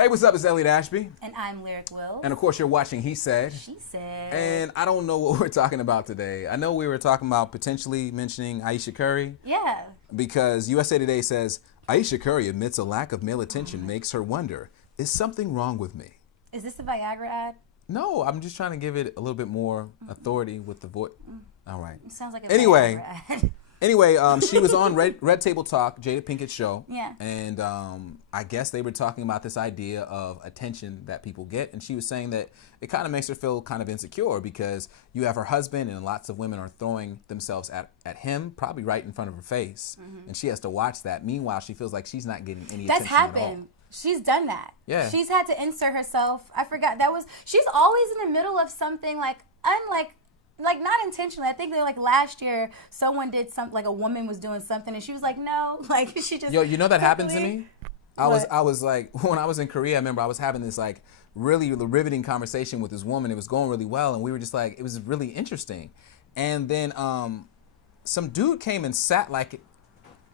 Hey, what's up? It's Elliot Ashby. And I'm Lyric Will. And of course, you're watching He Said. She Said. And I don't know what we're talking about today. I know we were talking about potentially mentioning Ayesha Curry. Yeah. Because USA Today says, Ayesha Curry admits a lack of male attention makes her wonder, is something wrong with me? Is this a Viagra ad? No, I'm just trying to give it a little bit more authority with the voice. All right. It sounds like a Viagra ad. Anyway, she was on Red Table Talk, Jada Pinkett's show. Yeah. And I guess they were talking about this idea of attention that people get. And she was saying that it kind of makes her feel kind of insecure because you have her husband and lots of women are throwing themselves at him, probably right in front of her face. Mm-hmm. And she has to watch that. Meanwhile, she feels like she's not getting any attention happened. at all. She's done that. Yeah. She's had to insert herself. I forgot. She's always in the middle of something like not intentionally. I think that last year someone did something, like a woman was doing something and she was like, no, like she just. Yo, you know that happened to me? I was like, when I was in Korea, I remember I was having this like really riveting conversation with this woman. It was going really well and we were just like, it was really interesting. And then some dude came and sat like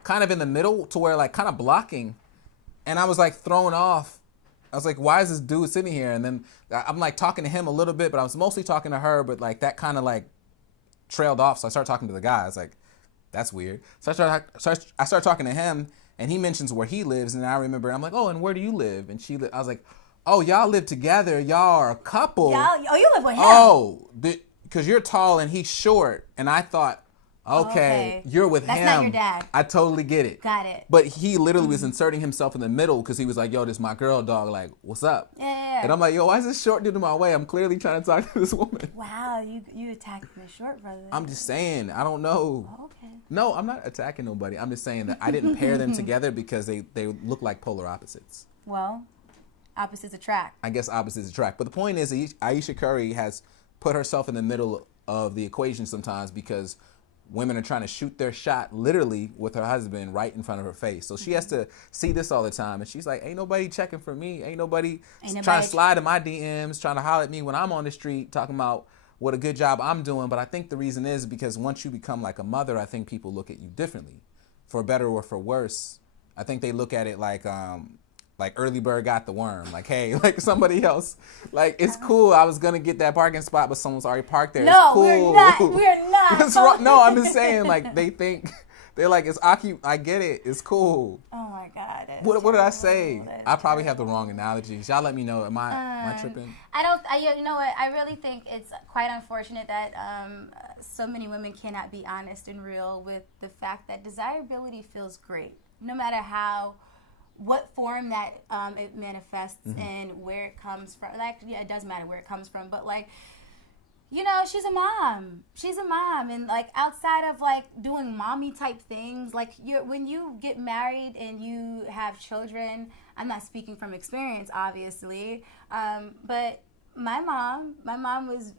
kind of in the middle to where like kind of blocking. And I was like thrown off. I was like, why is this dude sitting here? And then I'm like talking to him a little bit, but I was mostly talking to her, but like that kind of like trailed off. So I started talking to the guy. I was like, that's weird. So I started talking to him and he mentions where he lives. And I remember, I'm like, oh, and where do you live? And I was like, oh, y'all live together. Y'all are a couple. You live with him. Oh, because you're tall and he's short. And I thought, okay, you're with him. That's not your dad. I totally get it. Got it. But he literally was inserting himself in the middle because he was like, yo, this is my girl, dog. Like, what's up? Yeah. And I'm like, yo, why is this short dude in my way? I'm clearly trying to talk to this woman. Wow, you attacked the short brother. I'm just saying, I don't know. Oh, okay. No, I'm not attacking nobody. I'm just saying that I didn't pair them together because they look like polar opposites. Well, opposites attract. I guess opposites attract. But the point is, Ayesha Curry has put herself in the middle of the equation sometimes because women are trying to shoot their shot literally with her husband right in front of her face. So she has to see this all the time. And she's like, ain't nobody checking for me. Ain't nobody trying to slide in my DMs, trying to holler at me when I'm on the street talking about what a good job I'm doing. But I think the reason is because once you become like a mother, I think people look at you differently, for better or for worse. I think they look at it like early bird got the worm. Like, hey, like somebody else. Like, it's cool. I was going to get that parking spot, but someone's already parked there. No, it's cool. We're not. It's wrong. No, I'm just saying, like, they're like, it's I get it. It's cool. Oh, my God. What did I say? I probably have the wrong analogies. Y'all let me know. Am I tripping? You know what? I really think it's quite unfortunate that so many women cannot be honest and real with the fact that desirability feels great, no matter what form that it manifests and where it comes from. Like, yeah, it does matter where it comes from, but like, you know, she's a mom, and like outside of like doing mommy type things, like when you get married and you have children, I'm not speaking from experience, obviously, but my mom was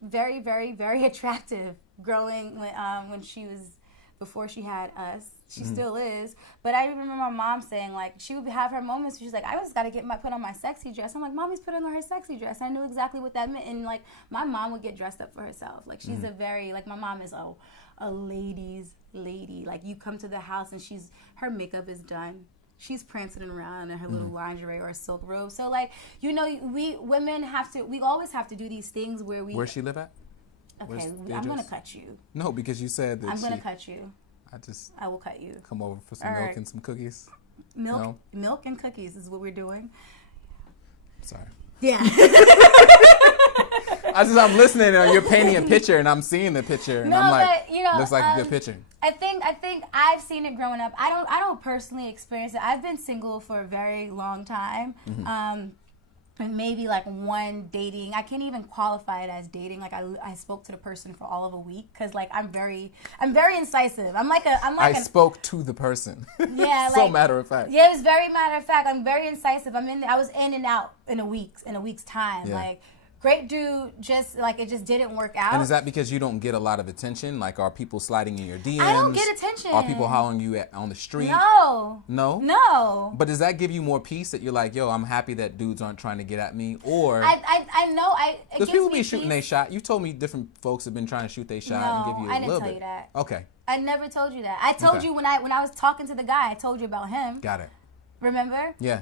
very, very, very attractive growing when she was, before she had us. She still is. But I remember my mom saying, like, she would have her moments where she's like, I just got to put on my sexy dress. I'm like, Mommy's putting on her sexy dress. I knew exactly what that meant. And, like, my mom would get dressed up for herself. Like, she's a very, like, my mom is a lady's lady. Like, you come to the house and her makeup is done. She's prancing around in her little lingerie or a silk robe. So, like, you know, we always have to do these things where we... Where's she live at? Okay, I'm going to cut you. No, because you said that I'm going to cut you. I will cut you. Come over for some milk and some cookies. Milk and cookies is what we're doing. Sorry. Yeah. I'm listening and you're painting a picture and I'm seeing the picture and I'm like, but, you know, looks like a good picture. I think I've seen it growing up. I don't personally experience it. I've been single for a very long time. And maybe like one dating, I can't even qualify it as dating. Like I spoke to the person for all of a week because like I'm very incisive. I spoke to the person. Yeah, so matter of fact. Yeah, it was very matter of fact. I'm very incisive. I was in and out in a week's time. Yeah. Like great dude, just like it just didn't work out. And is that because you don't get a lot of attention? Like, are people sliding in your DMs? I don't get attention. Are people hollering you on the street? No. No. But does that give you more peace that you're like, yo, I'm happy that dudes aren't trying to get at me? Or I know because people be shooting their shot. You told me different folks have been trying to shoot their shot and give you a little bit. I didn't tell you that. Okay. I never told you that. I told you when I was talking to the guy. I told you about him. Got it. Remember? Yeah.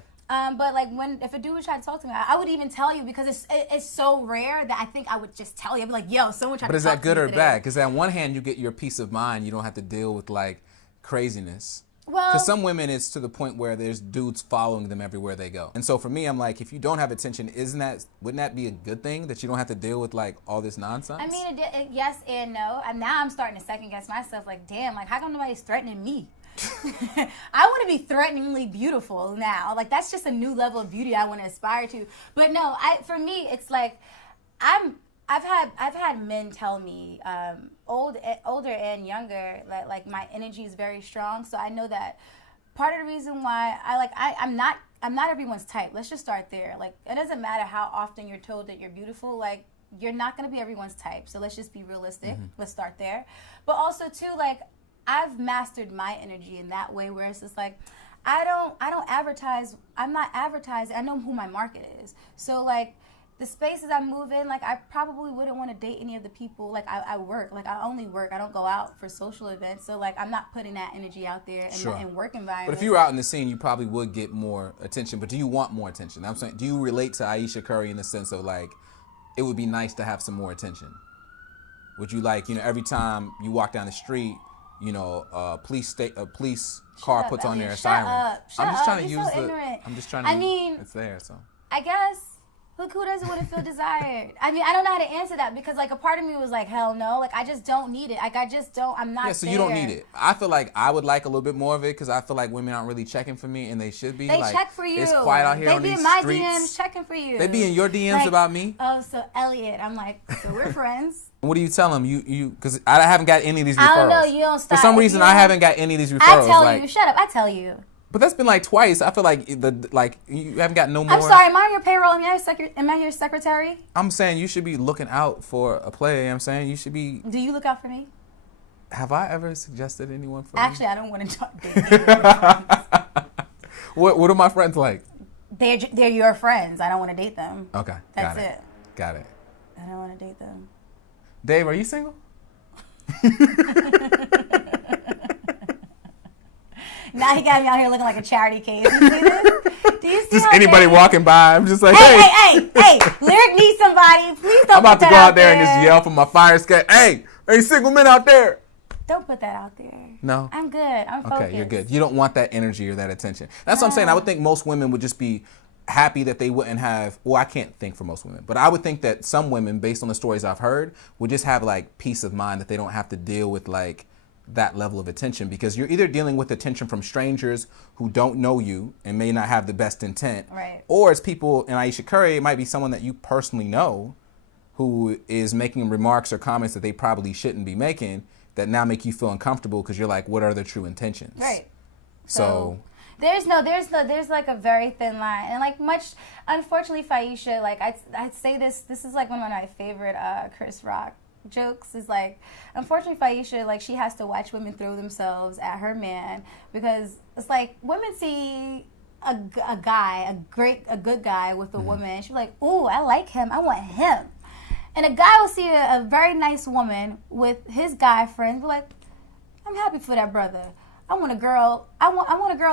But like if a dude would try to talk to me, I would even tell you, because it's so rare that I think I would just tell you. I'd be like, yo, someone tried to talk to me. But is that good or today. bad? Because on one hand, you get your peace of mind. You don't have to deal with like craziness. Well, because some women, it's to the point where there's dudes following them everywhere they go. And so for me, I'm like, if you don't have attention, wouldn't that be a good thing, that you don't have to deal with like all this nonsense? I mean, yes and no. And now I'm starting to second guess myself. Like, damn, like how come nobody's threatening me? I want to be threateningly beautiful now. Like, that's just a new level of beauty I want to aspire to. But no, for me, it's like I've had men tell me, older and younger, that like my energy is very strong. So I know that part of the reason why I'm not everyone's type. Let's just start there. Like, it doesn't matter how often you're told that you're beautiful. Like, you're not gonna be everyone's type. So let's just be realistic. Mm-hmm. Let's start there. But also too, like, I've mastered my energy in that way, where it's just like, I don't advertise. I'm not advertising. I know who my market is. So like, the spaces I move in, like, I probably wouldn't want to date any of the people. Like, I work. Like, I only work. I don't go out for social events. So like, I'm not putting that energy out there in work environments. But if you were out in the scene, you probably would get more attention. But do you want more attention? I'm saying, do you relate to Ayesha Curry in the sense of like, it would be nice to have some more attention? Would you like, every time you walk down the street, a police car puts on their siren? I'm just trying to use I'm just trying to. I mean, it's there, so. I guess. Look, who doesn't want to feel desired? I mean, I don't know how to answer that, because like a part of me was like, hell no. Like, I just don't need it. Like, I'm not. Yeah, so you don't need it. I feel like I would like a little bit more of it, because I feel like women aren't really checking for me, and they should be. They like, check for you. It's quiet out here on these streets. They be in my DMs checking for you. They be in your DMs like, about me. Oh, so Elliot, I'm like, so we're friends. What do you tell them? You because I haven't got any of these referrals. I don't know. You don't stop. For some reason, I haven't got any of these referrals. I tell you. Shut up. I tell you. But that's been like twice. I feel like you haven't got no more. I'm sorry. Am I on your payroll? Am I your secretary? I'm saying you should be looking out for a play. I'm saying you should be. Do you look out for me? Have I ever suggested anyone for Actually, I don't want to talk to What are my friends like? They're your friends. I don't want to date them. Okay. That's it. Got it. I don't want to date them. Dave, are you single? Now he got me out here looking like a charity case. You see this? Do you see just anybody walking by, I'm just like, hey, Lyric needs somebody. Please don't. I'm about to go out there and just yell from my fire escape. Hey, single men out there. Don't put that out there. No. I'm good. I'm focused. Okay, you're good. You don't want that energy or that attention. That's what I'm saying. I would think most women would just be happy that they wouldn't have, well, I can't think for most women, but I would think that some women, based on the stories I've heard, would just have like peace of mind that they don't have to deal with like that level of attention, because you're either dealing with attention from strangers who don't know you and may not have the best intent, right? Or it's people, in Ayesha Curry, it might be someone that you personally know who is making remarks or comments that they probably shouldn't be making that now make you feel uncomfortable because you're like, what are their true intentions? Right. So there's like a very thin line, and like unfortunately for Ayesha, like I'd say this is like one of my favorite Chris Rock jokes, is like, unfortunately for Ayesha, like, she has to watch women throw themselves at her man, because it's like women see a good guy with a woman, she's like, ooh, I like him, I want him. And a guy will see a very nice woman with his guy friends, be like, I'm happy for that brother. I want a girl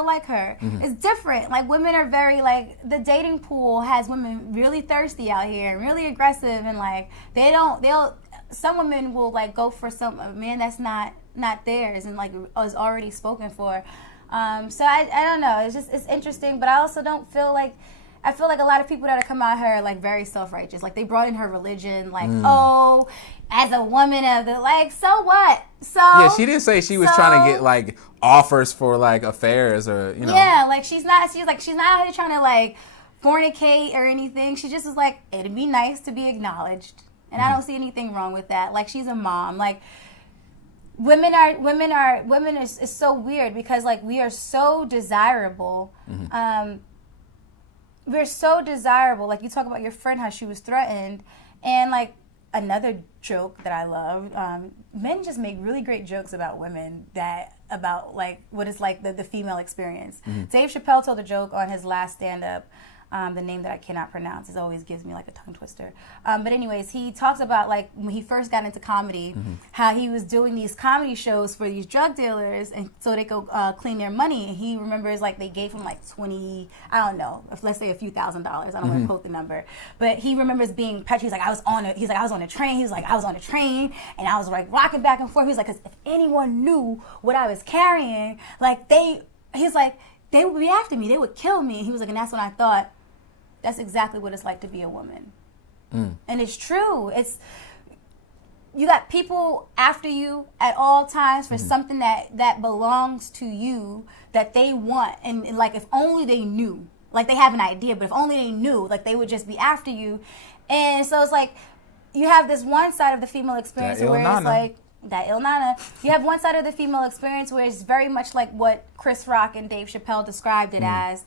like her. Mm-hmm. It's different. Like, women are very, like, the dating pool has women really thirsty out here and really aggressive, and like some women will like go for a man that's not theirs and like is already spoken for. So I don't know. It's interesting, but I also don't feel like, I feel like a lot of people that are come out here are like very self-righteous. Like, they brought in her religion, like, oh, as a woman of the, like, so what? So yeah, she didn't say she was trying to get like offers for like affairs or Yeah, like she's not out here trying to like fornicate or anything. She just was like, it'd be nice to be acknowledged. And I don't see anything wrong with that. Like, she's a mom. Like, women is so weird, because like we are so desirable. Mm-hmm. We're so desirable. Like, you talk about your friend, how she was threatened, and like another joke that I love. Men just make really great jokes about women, about like what is like the female experience. Mm-hmm. Dave Chappelle told a joke on his last stand-up. The name that I cannot pronounce. It always gives me like a tongue twister. But anyways, he talks about like when he first got into comedy, how he was doing these comedy shows for these drug dealers, and so they could clean their money. And he remembers like they gave him like 20, I don't know, let's say a few $1,000s. I don't want to quote the number, but he remembers being petrified. He's like, I was on a train. He was like, I was on a train and I was like rocking back and forth. He was like, because if anyone knew what I was carrying, like he's like, they would be after me. They would kill me. And he was like, and that's when I thought, that's exactly what it's like to be a woman. And it's true. You got people after you at all times for something that belongs to you that they want. And like, if only they knew, like they have an idea, but if only they knew, like they would just be after you. And so it's like, you have this one side of the female experience where it's like, that Il Nana. You have one side of the female experience where it's very much like what Chris Rock and Dave Chappelle described it as.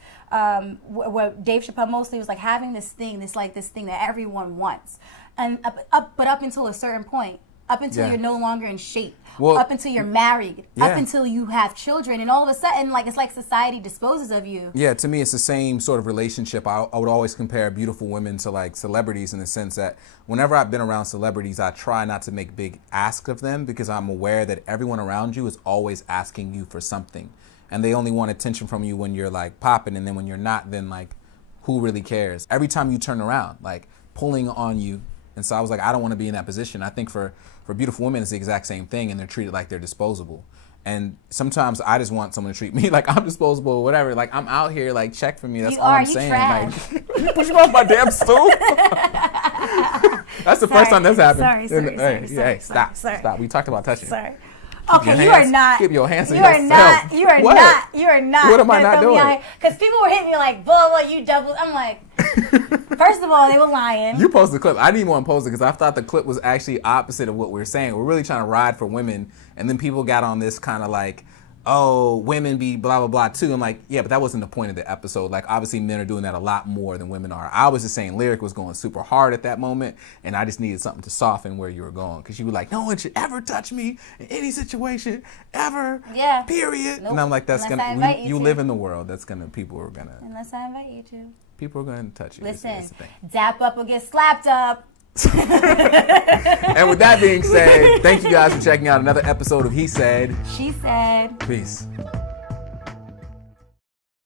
Where Dave Chappelle mostly was like having this thing that everyone wants, and up until a certain point, up until you're no longer in shape, up until you're married, up until you have children, and all of a sudden, like it's like society disposes of you. Yeah, to me, it's the same sort of relationship. I would always compare beautiful women to like celebrities in the sense that whenever I've been around celebrities, I try not to make big asks of them because I'm aware that everyone around you is always asking you for something. And they only want attention from you when you're like popping, and then when you're not, then like who really cares? Every time you turn around, like pulling on you. And so I was like, I don't want to be in that position. I think for beautiful women, it's the exact same thing, and they're treated like they're disposable. And sometimes I just want someone to treat me like I'm disposable or whatever. Like I'm out here, like check for me. That's all I'm saying. Like, push me off my damn stool. That's the first time that's happened. Sorry. Stop. We talked about touching. Sorry. Okay, you are not. Keep your hands on yourself. You are not. What am I not doing? Because people were hitting me like, blah, blah, you double. I'm like, first of all, they were lying. You posted the clip. I didn't even want to post it because I thought the clip was actually opposite of what we were saying. We're really trying to ride for women, and then people got on this kind of like, oh, women be blah, blah, blah too. I'm like, yeah, but that wasn't the point of the episode. Like, obviously men are doing that a lot more than women are. I was just saying Lyric was going super hard at that moment, and I just needed something to soften where you were going. Because you were like, no one should ever touch me in any situation, ever, period. Nope. And I'm like, that's you live in the world. People are going to. Unless I invite you to. People are going to touch you. Listen, dap up or get slapped up. And with that being said, thank you guys for checking out another episode of He Said, She Said. Peace.